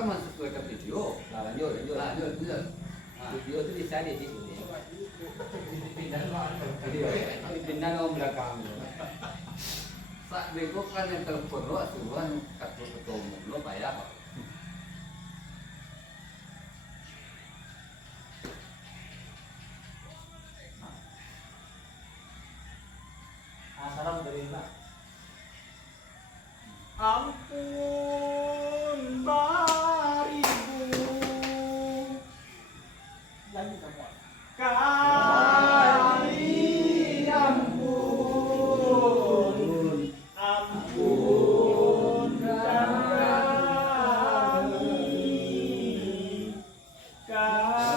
kan mensesuaikan video. Nah, lanjut. Video itu bisa di sini. Video ya. Dipindah ke belakang. Sak bego kan yang telepon lo asuhan kartu ketua umum lo kayak apa? Salam dari mana? Ampun baribu Lanjut kamu. kali ampun kami kasadonyo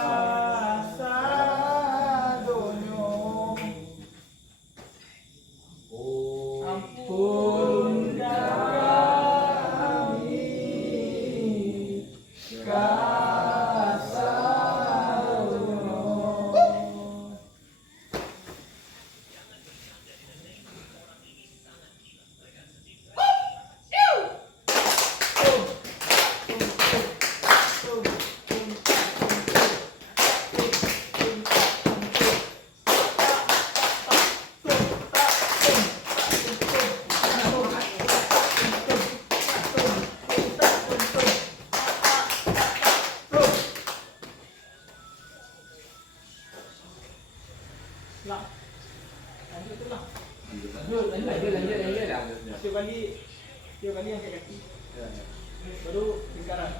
ampun kami kasadonyo. Lah, lanjut tuh lah. Lanjut. Tiap kali angkat kaki, baru lingkaran.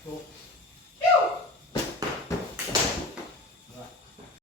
Tuh.